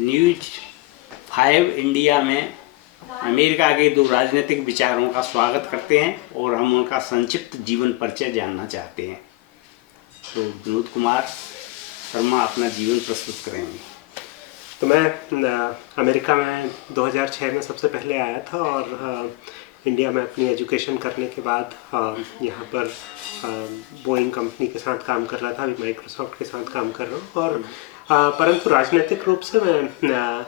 News 5 India में America के दो राजनीतिक विचारों का स्वागत करते हैं और हम उनका संक्षिप्त जीवन परिचय जानना चाहते हैं। तो विनोद कुमार शर्मा अपना जीवन प्रस्तुत करेंगे। तो मैं अमेरिका में 2006 में सबसे पहले आया था और इंडिया में अपनी एजुकेशन करने के बाद यहाँ पर बोइंग कंपनी के साथ काम कर रहा था। अभी माइक्रोसॉफ्ट के साथ काम कर रहा हूँ और परंतु राजनीतिक रूप से मैं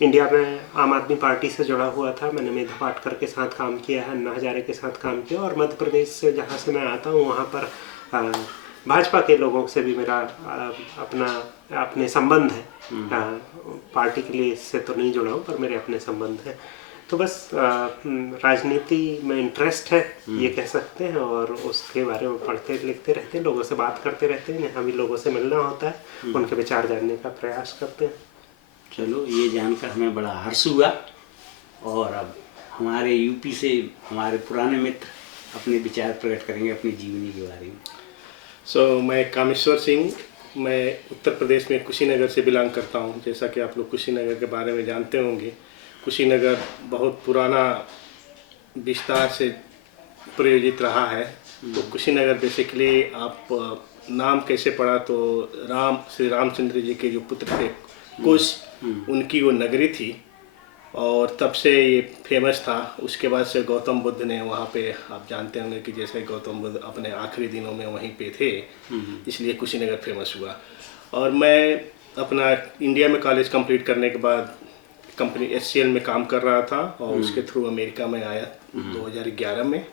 इंडिया में आम आदमी पार्टी से जुड़ा हुआ था। मैंने मेधा पाटकर के साथ काम किया है, अन्ना हजारे के साथ काम किया और मध्य प्रदेश से जहाँ से मैं आता हूँ वहाँ पर भाजपा के लोगों से भी मेरा अपने संबंध है। पार्टी के लिए इससे तो नहीं जुड़ा हूँ पर मेरे अपने संबंध हैं। तो बस राजनीति में इंटरेस्ट है ये कह सकते हैं और उसके बारे में पढ़ते लिखते रहते हैं, लोगों से बात करते रहते हैं। यहाँ भी लोगों से मिलना होता है, उनके विचार जानने का प्रयास करते हैं। चलो, ये जानकर हमें बड़ा हर्ष हुआ। और अब हमारे यूपी से हमारे पुराने मित्र अपने विचार प्रकट करेंगे अपनी जीवनी के बारे में। मैं कामेश्वर सिंह, मैं उत्तर प्रदेश में कुशीनगर से बिलोंग करता हूँ। जैसा कि आप लोग कुशीनगर के बारे में जानते होंगे, कुशीनगर बहुत पुराना विस्तार से प्रयोजित रहा है। तो कुशीनगर बेसिकली आप नाम कैसे पड़ा तो श्री रामचंद्र जी के जो पुत्र थे कुश, उनकी वो नगरी थी और तब से ये फेमस था। उसके बाद से गौतम बुद्ध ने वहाँ पे, आप जानते होंगे कि जैसे गौतम बुद्ध अपने आखिरी दिनों में वहीं पे थे, इसलिए कुशीनगर फेमस हुआ। और मैं अपना इंडिया में कॉलेज कंप्लीट करने के बाद कंपनी HCL में काम कर रहा था और उसके थ्रू अमेरिका में आया 2011 में।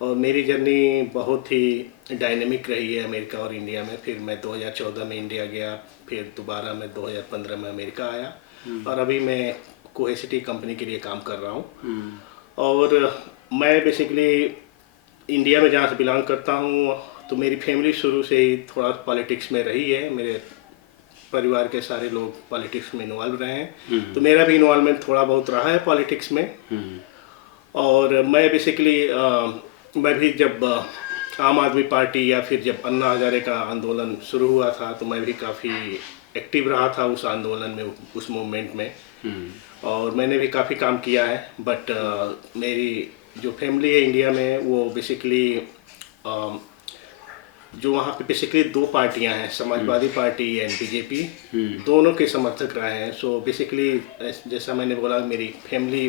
और मेरी जर्नी बहुत ही डायनेमिक रही है अमेरिका और इंडिया में। फिर मैं 2014 में इंडिया गया, फिर दोबारा मैं 2015 में अमेरिका आया और अभी मैं कोहेसिटी कंपनी के लिए काम कर रहा हूँ। और मैं बेसिकली इंडिया में जहाँ से बिलोंग करता हूँ तो मेरी फैमिली शुरू से ही थोड़ा पॉलिटिक्स में रही है। मेरे परिवार के सारे लोग पॉलिटिक्स में इन्वॉल्व रहे हैं, तो मेरा भी इन्वॉल्वमेंट थोड़ा बहुत रहा है पॉलिटिक्स में। और मैं बेसिकली मैं भी जब आम आदमी पार्टी या फिर जब अन्ना हजारे का आंदोलन शुरू हुआ था तो मैं भी काफ़ी एक्टिव रहा था उस आंदोलन में, उस मूवमेंट में। और मैंने भी काफ़ी काम किया है। बट मेरी जो फैमिली है इंडिया में वो बेसिकली जो वहाँ पे बेसिकली दो पार्टियां हैं, समाजवादी पार्टी एंड बीजेपी, दोनों के समर्थक रहे हैं। सो बेसिकली जैसा मैंने बोला, मेरी फैमिली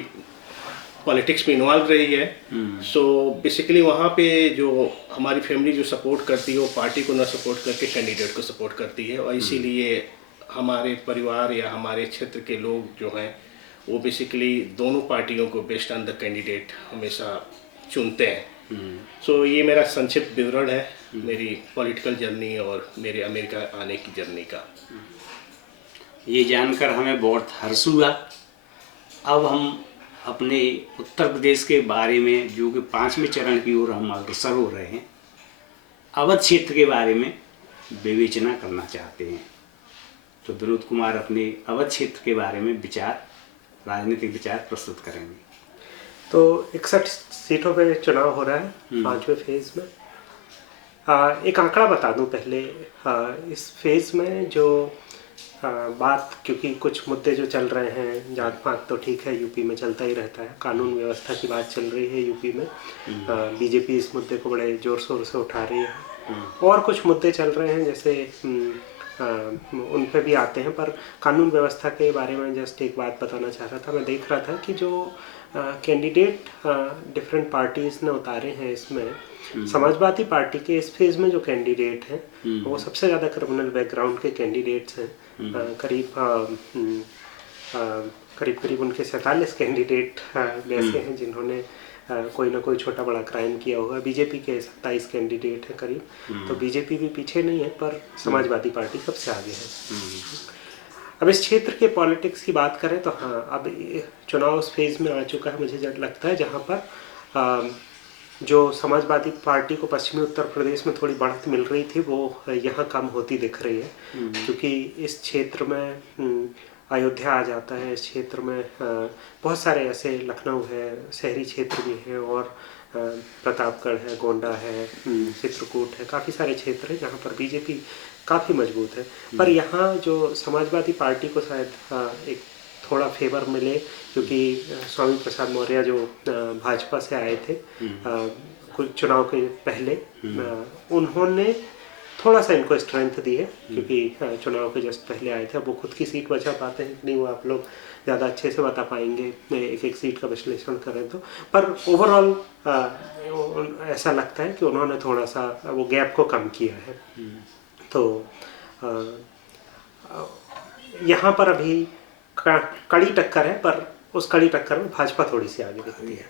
पॉलिटिक्स में इन्वॉल्व रही है। सो बेसिकली वहाँ पे जो हमारी फैमिली जो सपोर्ट करती है वो पार्टी को ना सपोर्ट करके कैंडिडेट को सपोर्ट करती है। और इसीलिए हमारे परिवार या हमारे क्षेत्र के लोग जो हैं वो बेसिकली दोनों पार्टियों को बेस्ड ऑन द कैंडिडेट हमेशा चुनते हैं। सो ये मेरा संक्षिप्त विवरण है मेरी पॉलिटिकल जर्नी और मेरे अमेरिका आने की जर्नी का। ये जानकर हमें बहुत हर्ष हुआ। अब हम अपने उत्तर प्रदेश के बारे में, जो कि 5वें चरण की ओर हम अग्रसर हो रहे हैं, अवध क्षेत्र के बारे में विवेचना करना चाहते हैं। तो विनोद कुमार अपने अवध क्षेत्र के बारे में राजनीतिक विचार प्रस्तुत करेंगे। तो 61 सीटों पे चुनाव हो रहा है 5वें फेज में। एक आंकड़ा बता दूं पहले। इस फेज में जो बात, क्योंकि कुछ मुद्दे जो चल रहे हैं, जात पात तो ठीक है, यूपी में चलता ही रहता है, कानून व्यवस्था की बात चल रही है यूपी में। बीजेपी इस मुद्दे को बड़े जोर शोर से उठा रही है और कुछ मुद्दे चल रहे हैं जैसे उन पे भी आते हैं। पर कानून व्यवस्था के बारे में जस्ट एक बात बताना चाह रहा था। मैं देख रहा था कि जो कैंडिडेट डिफरेंट पार्टीज ने उतारे हैं, इसमें समाजवादी पार्टी के इस फेज में जो कैंडिडेट हैं वो सबसे ज़्यादा क्रिमिनल बैकग्राउंड के कैंडिडेट्स हैं। करीब उनके 47 कैंडिडेट ऐसे हैं जिन्होंने कोई ना कोई छोटा बड़ा क्राइम किया होगा। बीजेपी के 27 कैंडिडेट हैं करीब। तो बीजेपी भी पीछे नहीं है पर समाजवादी पार्टी सबसे आगे है। अब इस क्षेत्र के पॉलिटिक्स की बात करें तो हाँ, अब चुनाव उस फेज में आ चुका है मुझे लगता है जहाँ पर जो समाजवादी पार्टी को पश्चिमी उत्तर प्रदेश में थोड़ी बढ़त मिल रही थी वो यहाँ कम होती दिख रही है। क्योंकि इस क्षेत्र में अयोध्या आ जाता है। इस क्षेत्र में बहुत सारे ऐसे, लखनऊ है, शहरी क्षेत्र भी है और प्रतापगढ़ है, गोंडा है, चित्रकूट है, काफ़ी सारे क्षेत्र हैं जहाँ पर बीजेपी काफ़ी मजबूत है। पर यहाँ जो समाजवादी पार्टी को शायद एक थोड़ा फेवर मिले, क्योंकि स्वामी प्रसाद मौर्य जो भाजपा से आए थे कुछ चुनाव के पहले, उन्होंने थोड़ा सा इनको स्ट्रेंथ दी है, क्योंकि चुनाव के जस्ट पहले आए थे। अब वो खुद की सीट बचा पाते हैं कि नहीं, वो आप लोग ज़्यादा अच्छे से बता पाएंगे एक एक सीट का विश्लेषण करें तो। पर ओवरऑल ऐसा लगता है कि उन्होंने थोड़ा सा वो गैप को कम किया है। तो यहाँ पर अभी कड़ी टक्कर है, पर उस कड़ी टक्कर में भाजपा थोड़ी सी आगे दिखती है।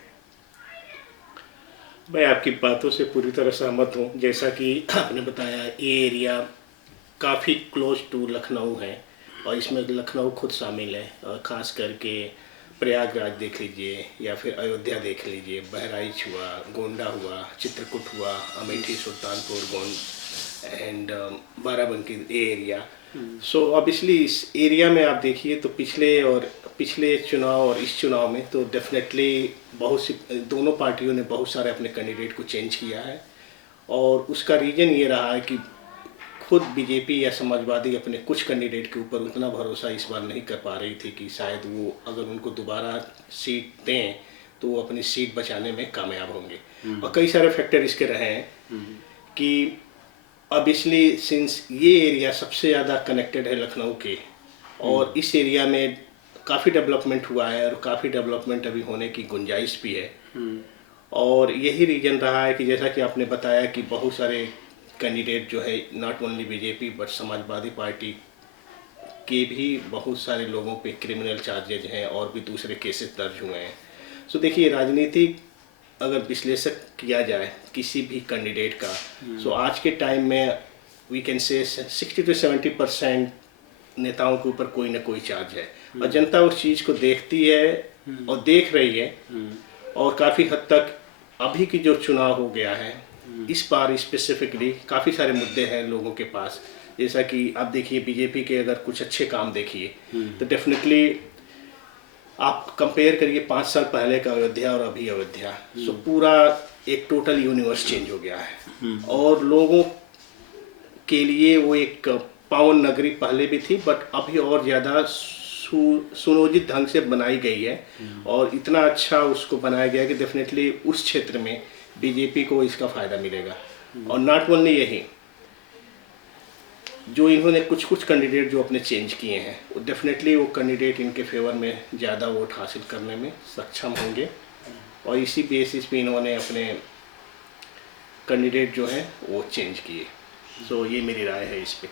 मैं आपकी बातों से पूरी तरह सहमत हूँ। जैसा कि आपने बताया, ये एरिया काफ़ी क्लोज टू लखनऊ है और इसमें लखनऊ खुद शामिल है। और ख़ास करके प्रयागराज देख लीजिए या फिर अयोध्या देख लीजिए, बहराइच हुआ, गोंडा हुआ, चित्रकूट हुआ, Amethi, Sultanpur, Gond and Barabanki area. So obviously इस एरिया में आप देखिए तो पिछले चुनाव और इस चुनाव में तो डेफिनेटली बहुत सी दोनों पार्टियों ने बहुत सारे अपने कैंडिडेट को चेंज किया है। और उसका रीज़न ये रहा है कि खुद बीजेपी या समाजवादी अपने कुछ कैंडिडेट के ऊपर उतना भरोसा इस बार नहीं कर पा रही थी कि शायद वो अगर उनको दोबारा सीट दें तो वो अपनी सीट बचाने में कामयाब होंगे। और कई सारे फैक्टर इसके रहे हैं कि ऑब्वियसली सिंस ये एरिया सबसे ज़्यादा कनेक्टेड है लखनऊ के, और इस एरिया में काफ़ी डेवलपमेंट हुआ है और काफ़ी डेवलपमेंट अभी होने की गुंजाइश भी है। और यही रीज़न रहा है कि जैसा कि आपने बताया कि बहुत सारे कैंडिडेट जो है not only BJP but Samajwadi party के भी बहुत सारे लोगों पे क्रिमिनल चार्जेज हैं और भी दूसरे केसेस दर्ज हुए हैं। सो देखिए, राजनीतिक अगर विश्लेषक किया जाए किसी भी कैंडिडेट का, सो आज के टाइम में वी कैन से 60 to 70% नेताओं के ऊपर कोई ना कोई चार्ज है और जनता उस चीज़ को देखती है और देख रही है। और काफ़ी हद तक अभी की जो चुनाव हो गया है इस बार स्पेसिफिकली काफ़ी सारे मुद्दे हैं लोगों के पास। जैसा कि आप देखिए, बीजेपी के अगर कुछ अच्छे काम देखिए तो डेफिनेटली आप कंपेयर करिए 5 साल पहले का अयोध्या और अभी अयोध्या, सो पूरा एक टोटल यूनिवर्स चेंज हो गया है। और लोगों के लिए वो एक पावन नगरी पहले भी थी बट अभी और ज़्यादा सुनियोजित ढंग से बनाई गई है और इतना अच्छा उसको बनाया गया है कि डेफिनेटली उस क्षेत्र में बीजेपी को इसका फ़ायदा मिलेगा। और नॉट ओनली यही, जो इन्होंने कुछ कैंडिडेट जो अपने चेंज किए हैं वो डेफिनेटली वो कैंडिडेट इनके फेवर में ज़्यादा वोट हासिल करने में सक्षम होंगे और इसी बेसिस पे इन्होंने अपने कैंडिडेट जो है वो चेंज किए। सो ये मेरी राय है इस पे।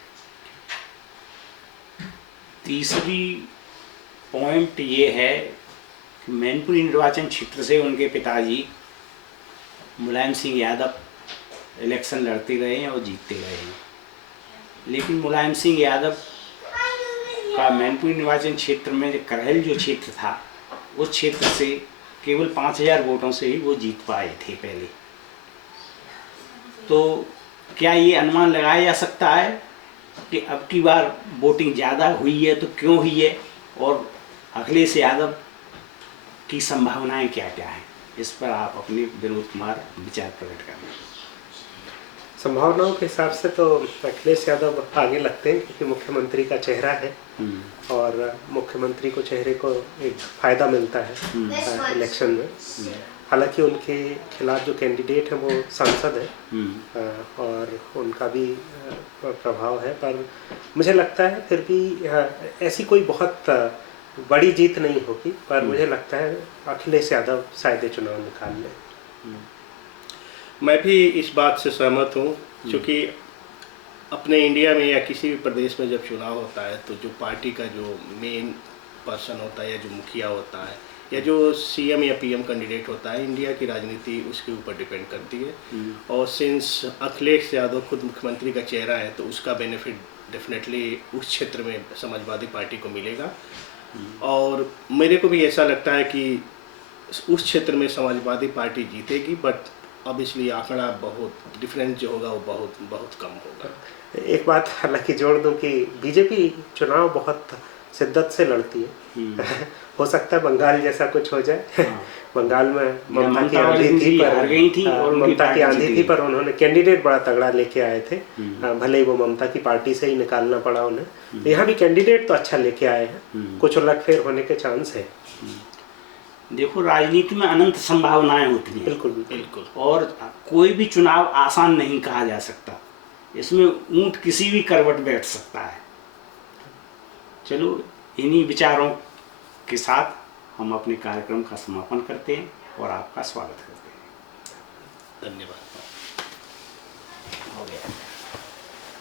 तीसरी पॉइंट ये है कि मैनपुरी निर्वाचन क्षेत्र से उनके पिताजी मुलायम सिंह यादव इलेक्शन लड़ते रहे हैं और जीतते रहे हैं, लेकिन मुलायम सिंह यादव का मैनपुरी निर्वाचन क्षेत्र में करहल जो क्षेत्र था उस क्षेत्र से केवल 5000 वोटों से ही वो जीत पाए थे पहले। तो क्या ये अनुमान लगाया जा सकता है कि अब की बार वोटिंग ज़्यादा हुई है तो क्यों हुई है और अखिलेश यादव की संभावनाएं क्या क्या हैं? इस पर आप अपने विनोद कुमार विचार प्रकट करें। संभावनाओं के हिसाब से तो अखिलेश यादव आगे लगते हैं, क्योंकि मुख्यमंत्री का चेहरा है और मुख्यमंत्री को चेहरे को एक फ़ायदा मिलता है इलेक्शन में। हालांकि उनके खिलाफ जो कैंडिडेट हैं वो सांसद है और उनका भी प्रभाव है, पर मुझे लगता है फिर भी ऐसी कोई बहुत बड़ी जीत नहीं होगी, पर मुझे लगता है अखिलेश यादव शायद ये चुनाव निकाल लें। मैं भी इस बात से सहमत हूँ, क्योंकि अपने इंडिया में या किसी भी प्रदेश में जब चुनाव होता है तो जो पार्टी का जो मेन पर्सन होता है या जो मुखिया होता है या जो सीएम या पीएम कैंडिडेट होता है, इंडिया की राजनीति उसके ऊपर डिपेंड करती है। और सिंस अखिलेश यादव खुद मुख्यमंत्री का चेहरा है तो उसका बेनिफिट डेफिनेटली उस क्षेत्र में समाजवादी पार्टी को मिलेगा। और मेरे को भी ऐसा लगता है कि उस क्षेत्र में समाजवादी पार्टी जीतेगी, बट ऑब्वियसली आंकड़ा बहुत डिफरेंस जो होगा वो बहुत बहुत कम होगा। एक बात हालांकि जोड़ दूं कि बीजेपी चुनाव बहुत शिद्दत से लड़ती है। हो सकता है बंगाल जैसा कुछ हो जाए। बंगाल में ममता की आंधी थी पर ममता की आंधी थी पर उन्होंने कैंडिडेट बड़ा तगड़ा लेके आए थे। भले ही वो ममता की पार्टी से ही निकालना पड़ा उन्हें, तो यहाँ भी कैंडिडेट तो अच्छा लेके आए हैं। कुछ उलटफेर होने के चांस है। देखो, राजनीति में अनंत संभावनाएं होती हैं। बिल्कुल बिल्कुल। और कोई भी चुनाव आसान नहीं कहा जा सकता, इसमें ऊंट किसी भी करवट बैठ सकता है। चलो, इन्हीं विचारों के साथ हम अपने कार्यक्रम का समापन करते हैं और आपका स्वागत करते हैं। धन्यवाद। हो गया।